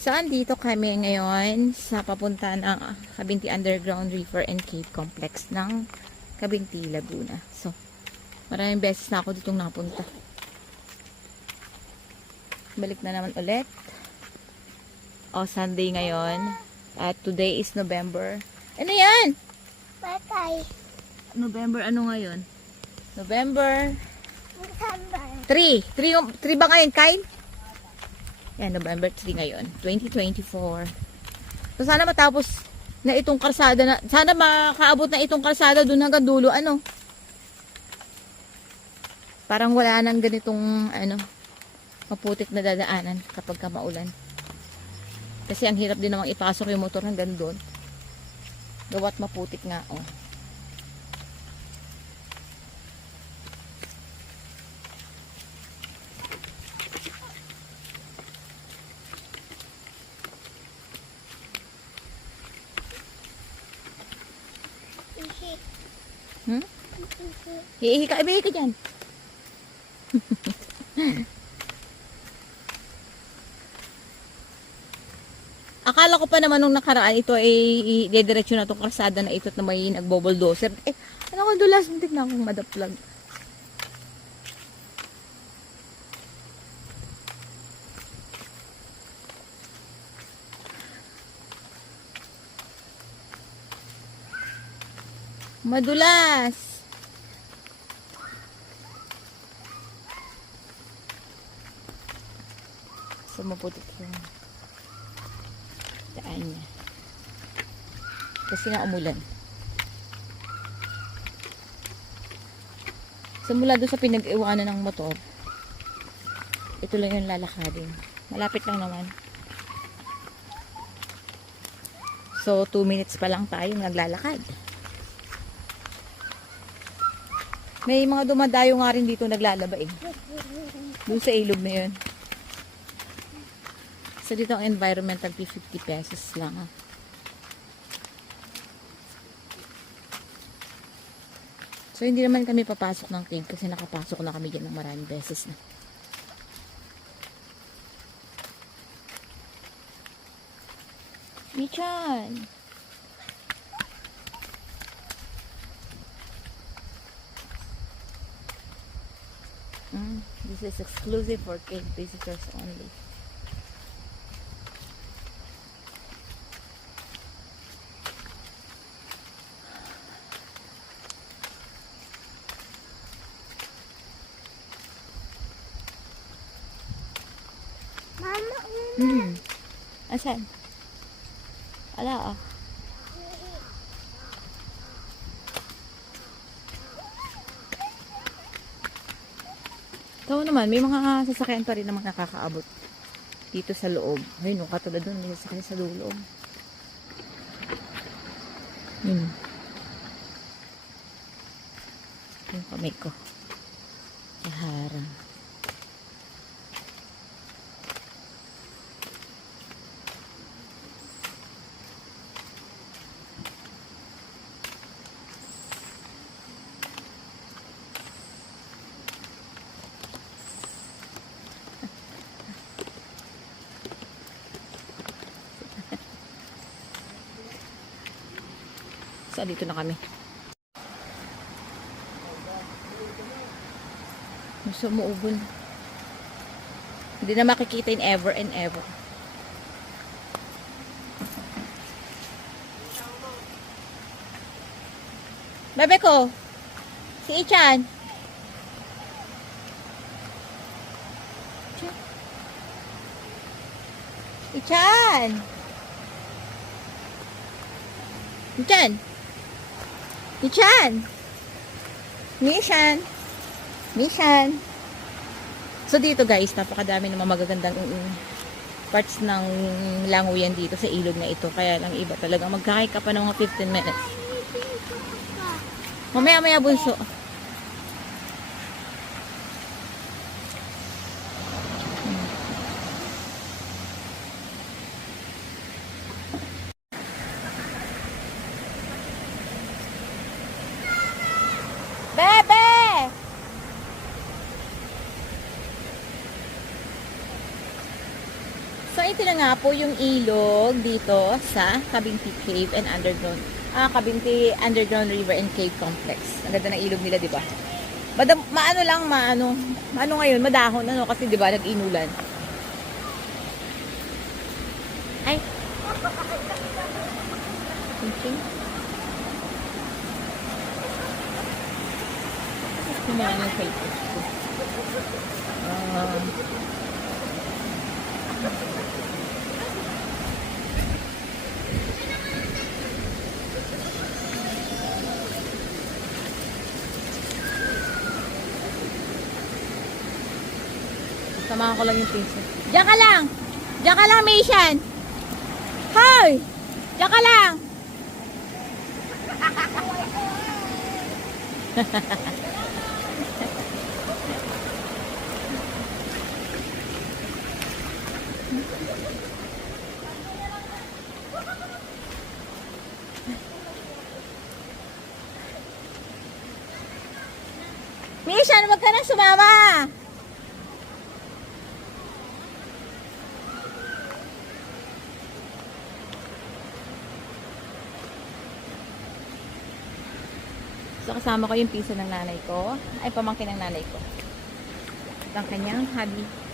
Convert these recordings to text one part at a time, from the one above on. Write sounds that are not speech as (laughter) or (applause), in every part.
Saan dito kami ngayon sa papunta ng Kabinti Underground River and Cave Complex ng Kabinti, Laguna. So, maraming beses na ako ditong napunta. Balik na naman ulit. O, Sunday ngayon. At today is November. Ano yan? Patay. November ano ngayon? November December. 3. 3, yung- 3 ba ngayon, Kyle? Yan, November 3 ngayon. 2024. So, sana matapos na itong kalsada na, sana makaabot na itong kalsada dun hanggang dulo, ano? Parang wala nang ganitong, ano, maputik na dadaanan kapag ka maulan. Kasi ang hirap din namang ipasok yung motor hanggang doon. Gawat maputik nga, oh. Ihi. Hiihi ka, ibihi ka dyan. (laughs) Akala ko pa naman nung nakaraan ito ay dediretso na itong kalsada na ito at na may nagbo-bulldozer. Eh, ano ko dulas, muntik na akong madaplag. Madulas. So, maputik yung daan niya. Kasi nga umulan. So, mula doon sa pinag-iwanan ng motor, ito lang yung lalakadin. Malapit lang naman. So, 2 minutes pa lang tayo naglalakad. May mga dumadayo nga rin dito naglalaba eh. Doon sa ilog na yun. So dito ang environmental fee 50 pesos lang. ah. So hindi naman kami papasok ng cave kasi nakapasok na kami dyan ng maraming beses na. Michan! Mm, this is exclusive for cave visitors only. Mama, Hmm. Asan? Ala ah. Ito naman, may mga sasakyan pa rin naman nakakaabot dito sa loob. Ayun, no, katulad doon, may sasakyan sa loob. Yun. Yung kamay ko. Sa. So, dito na kami. Gusto umuubon. Hindi na makikita in ever and ever. Bebe ko, si Ichan. Ichan. Ichan. Ichan. Ichan. Mishan. Mishan. So dito guys, napakadami ng mga magagandang mm, parts ng languyan dito sa ilog na ito. Kaya lang iba talaga. Magkakay ka pa ng mga 15 minutes. Mamaya maya bunso. Bebe! So ito na nga po yung ilog dito sa Cabinti Cave and Underground. Ah, Cabinti Underground River and Cave Complex. Ang ganda ng ilog nila, di ba? Madam, maano lang, maano, maano ngayon, madahon, ano, kasi di ba, nag-inulan. Ay. Pinching. Kumain papers ko. Ah. Samahan ko lang yung pinsan. Diyan ka lang! Diyan ka lang, Mason! Hoy! Diyan ka lang! (laughs) Mason, wag ka nang sumama! So, kasama ko yung piso ng nanay ko. Ay, pamangkin ng nanay ko. At ang kanyang hubby.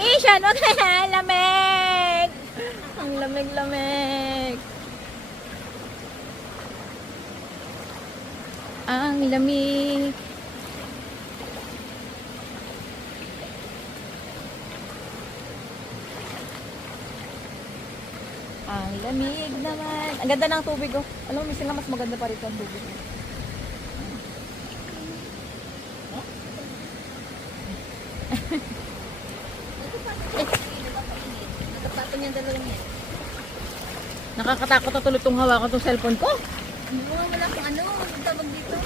Mission! Wag ka na! Lamig! Ang lamig-lamig. Ang lamig. Ang lamig naman. Ang ganda ng tubig oh. Alam mo, minsan mas maganda pa rito ang tubig. Nakapatong yung dalawang yan. Nakakatakot na tuloy itong hawakan itong cellphone ko. Oo, wala kung ano. Ang tawag dito.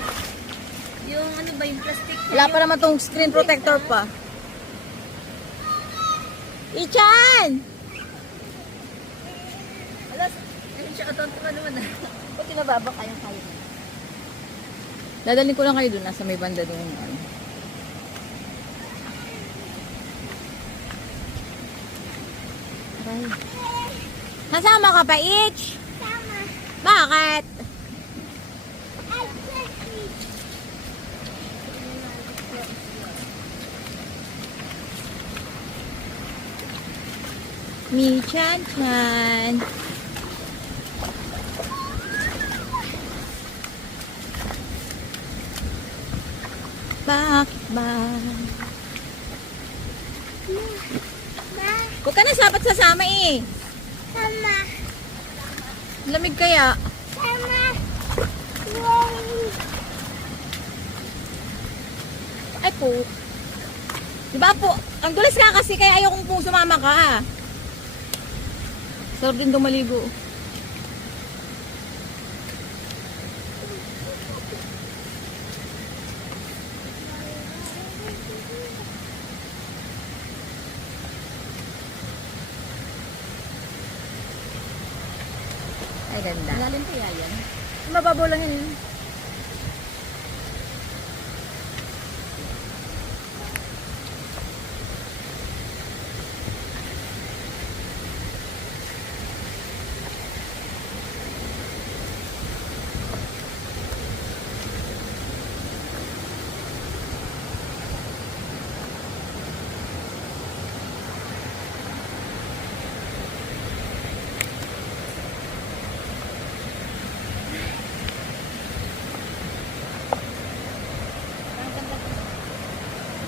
Yung ano ba, yung plastic. Wala pa naman itong screen protector pa. Ichan! Alas, ayun siya katontuwa naman ah. Pag kinababa, kayang-kaya. Dadalhin ko lang kayo doon. Nasa may banda doon. Ano. Aray. Nasama ka pa, Ich? Tama. Bakit? Mi Chan Chan. Bakit ba? Huwag ka na sapat sasama eh. tama. Lamig kaya. Tama. Ay po. Di ba po? Ang dulas ka kasi kaya ayokong po sumama ka. Sarap din dumaligo. Ay, ganda. Galing kaya yan? Mababaw lang yun.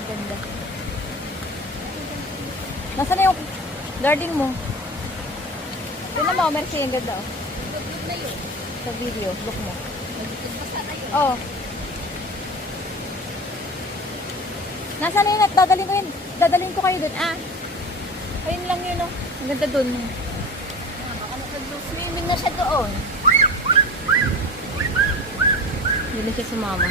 Ganda. Nasaan na yung guarding mo? Tingnan mo, ang ganda. Oh. Sa video, look mo. Oh. Nasaan na yun at dadalhin ko yun. Dadalhin ko kayo dun. Ah. Ayun lang yun, oh. Ang ganda dun. Baka nag-swimming na siya doon. Hindi siya sumama.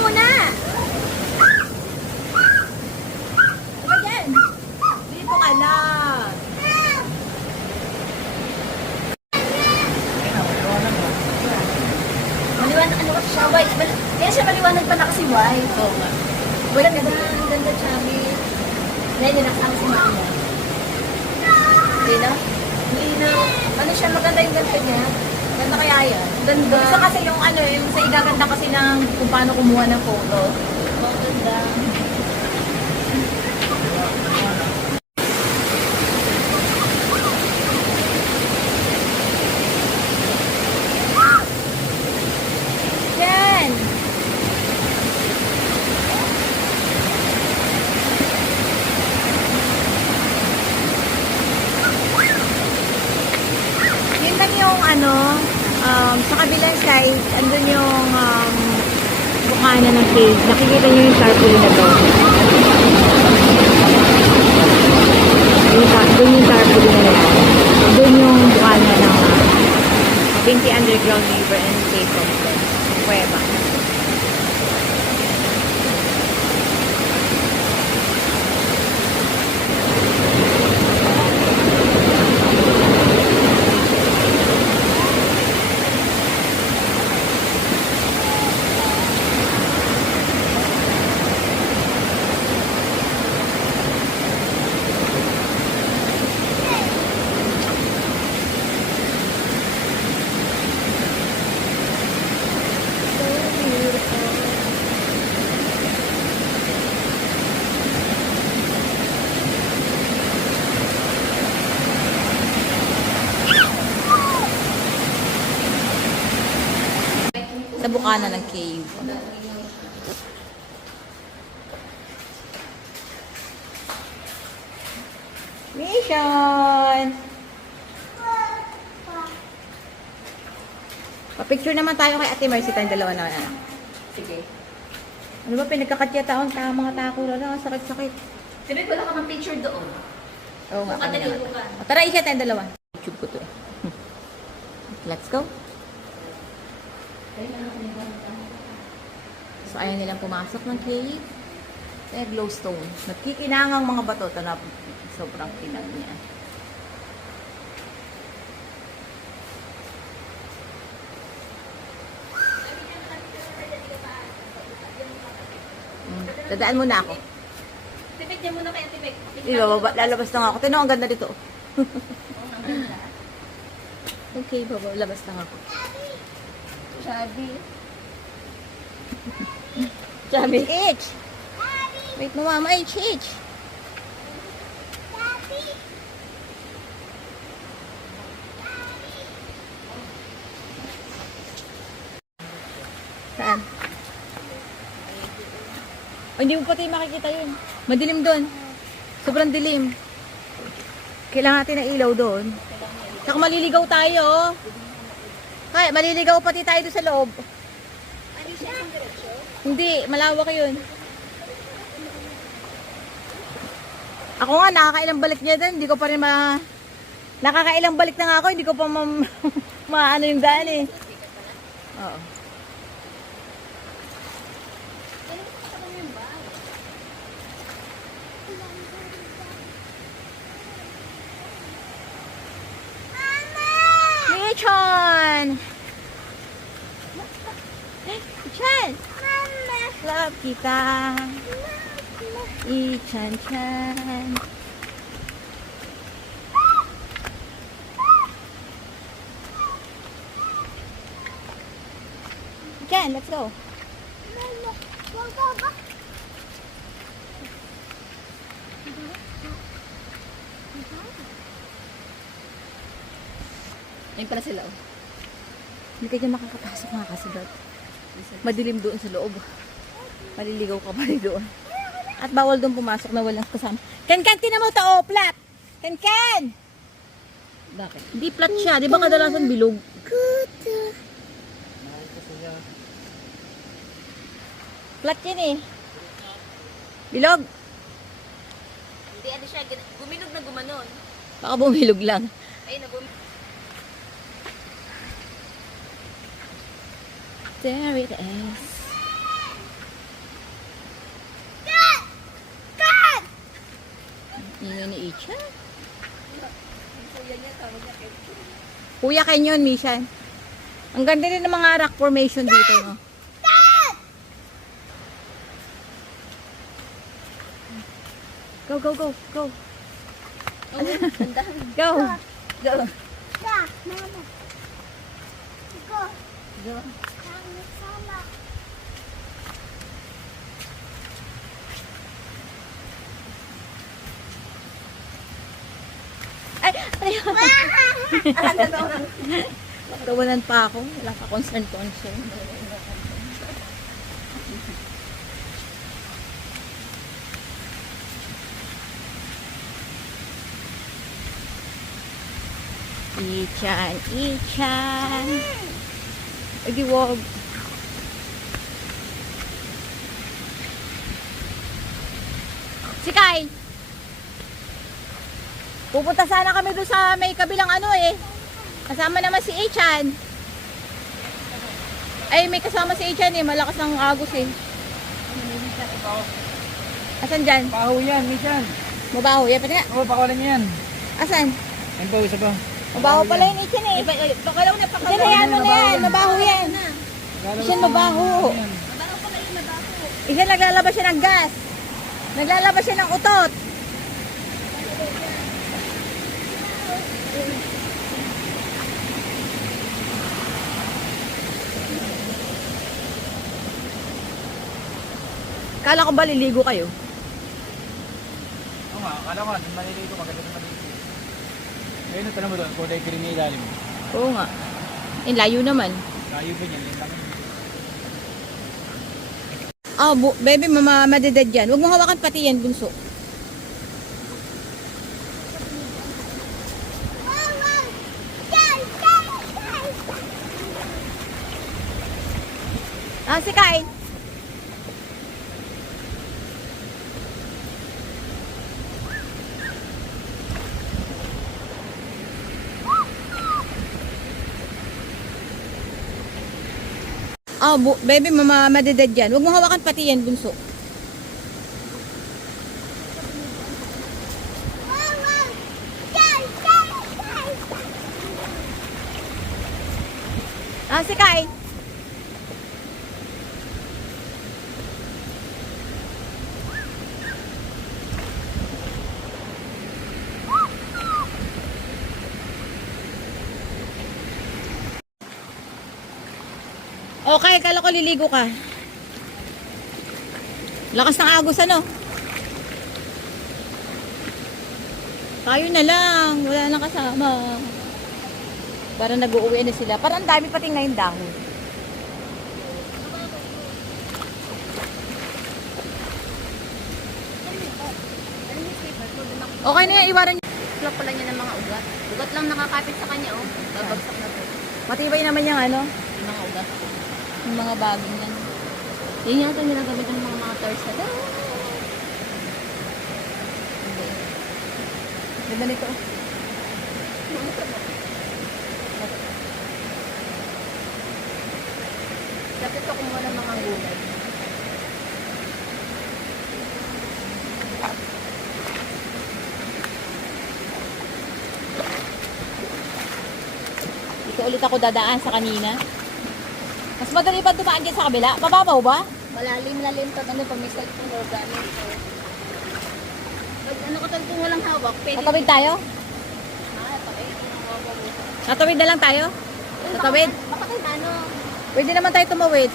muna! Ito dyan! Dito ka lang! Maliwanag, ano kasi siya, white. Mal Kaya siya maliwanag pa na kasi white. Oo nga. Wala ganda, ang ganda siya, babe. Nakasama si Mama. Lina? Lina. Ano siya, maganda yung ganda niya. Ganda. Isa kasi yung ano, yung sa igaganda kasi ng kung paano kumuha ng photo. Ang ganda. Yan! Yun lang yung ano, um, sa kabilang side, andun yung um, bukana ng cave. Nakikita nyo yung tarpaulin na to. Yung, tar- dun yung tarpaulin na yan. Dun yung bukana ng uh, Binti Underground River and Cave Complex. Cueva. Sa bukana ng cave. Mission! Pa-picture naman tayo kay Ate Mercy tayong dalawa na anak. Sige. Ano ba pinagkakatyataon ta mga tako na sakit-sakit. Sabi, wala ka ng picture doon. Oo nga, kami na. Makadaligo ka. O, tara, isa tayong dalawa. YouTube ko to eh. Let's go. So, ayaw nilang pumasok ng cave. Kaya glowstone. Nagkikinangang mga bato. Na, sobrang kinang niya. Hmm. Dadaan muna ako. Tipik niya muna kay Tipik. Ibababa, lalabas lang ako. Tino, ang ganda dito. (laughs) okay, baba, labas lang ako. Chubby. (laughs) Sabi, H! Wait mo, mama, H, H! Saan? Oh, hindi mo pati makikita yun. Madilim doon. Sobrang dilim. Kailangan natin ng ilaw doon. Saka maliligaw tayo. oh. Kaya, maliligaw pati tayo doon sa loob. Ano siya isang diretsyo? Hindi, malawak yun. Ako nga, nakakailang balik niya din. Hindi ko pa rin ma... Nakakailang balik na nga ako, hindi ko pa ma... (laughs) maano yung daan eh. Oo. Ichan! Love kita! Ichan-chan! Ichan, let's go! Ayun pala sila. oh. Hindi ka dyan makakapasok mga kasigat. Madilim doon sa loob. Maliligaw ka pa rin doon. At bawal doon pumasok na walang kasama. Ken-Ken, tinan mo to, oh, flat! Ken-Ken! Bakit? Hindi flat siya. Di ba kadalasan bilog? Flat yan eh. Bilog. Hindi, ano siya, guminog na gumanon. Baka bumilog lang. Ayun na, There it is. Ingay ni Icha. Kuya Kenyon, Mishan. Ang ganda din ng mga rock formation dito, no? Go, go, go, go. Dandahan. (laughs) Go. Go. Mama. Go. Go. Ay, ay, Tawanan pa ako. Wala ka concern, concern. Ichan, Ichan. Ay, di wag. Si Kai. Pupunta sana kami doon sa may kabilang ano eh. Kasama naman si Ichan. Ay, may kasama si Ichan eh. Malakas ang agos eh. Asan dyan? Paho yan, minsan. Mabaho. Yan, pati nga. Oo, pakawalan niya yan. Asan? Yan po, isa pa. Mabaho pala yun, Ichan eh. Pakalaw na, Ichan pakalaw na yan, ano na yan. Mabaho yan. Ichan, mabaho. Yan. Mabaho pala yung mabaho. Ichan, naglalabas siya ng gas. Naglalabas siya ng utot. Kala ko ba liligo kayo? Oo nga, akala ko, doon maliligo, maganda doon maliligo. Ngayon, tanong mo doon, kung dahil kiring ilalim. Oo nga. Eh, layo naman. Layo ba niyan? Yan lang. Ah, bu- baby, mama, madedad yan. Huwag mo hawakan pati yan, bunso. Wow, wow. Yan, yan, yan. Ah, si Kai. Bu- baby, mama, madedad yan. Huwag mo hawakan pati yan, bunso. Ah, si Kai. Okay, kala ko liligo ka. Lakas ng agos ano? Tayo na lang, wala nang kasama. Para nag-uuwi na sila. Parang ang dami pating ngayon dahon. Okay na yan, iwaran niyo. Tulak pala niya ng mga ugat. Ugat lang nakakapit sa kanya, oh. Babagsak na to. Matibay naman yung ano, Yung mga ugat. Yung mga bagong yan. Yun yata yung ginagamit ng mga mga tours na daw. Ganda nito. Dapat ko kumuha ng mga gulay. Dito ulit ako dadaan sa kanina. Madali pa dumaan dyan sa kabila. Mababaw ba? Malalim-lalim to. Ano pa, may cellphone or gamit ko. Pag ano ka talagang walang hawak, pwede. Tatawid tayo? Ah, patay. Tatawid na lang tayo? Tatawid? Baka kayo ano? Pwede naman tayo tumawid.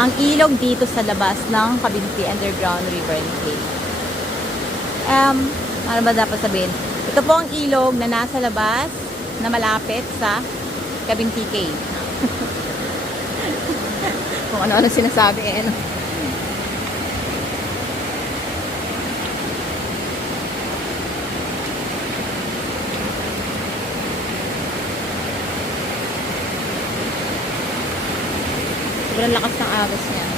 Ang ilog dito sa labas ng Kabinti Underground River Cave. Um, ano ba dapat sabihin? Ito po ang ilog na nasa labas na malapit sa Kabinti Cave. (laughs) Kung ano-ano sinasabi eh. Ano. Sobrang lakas ng agos niya.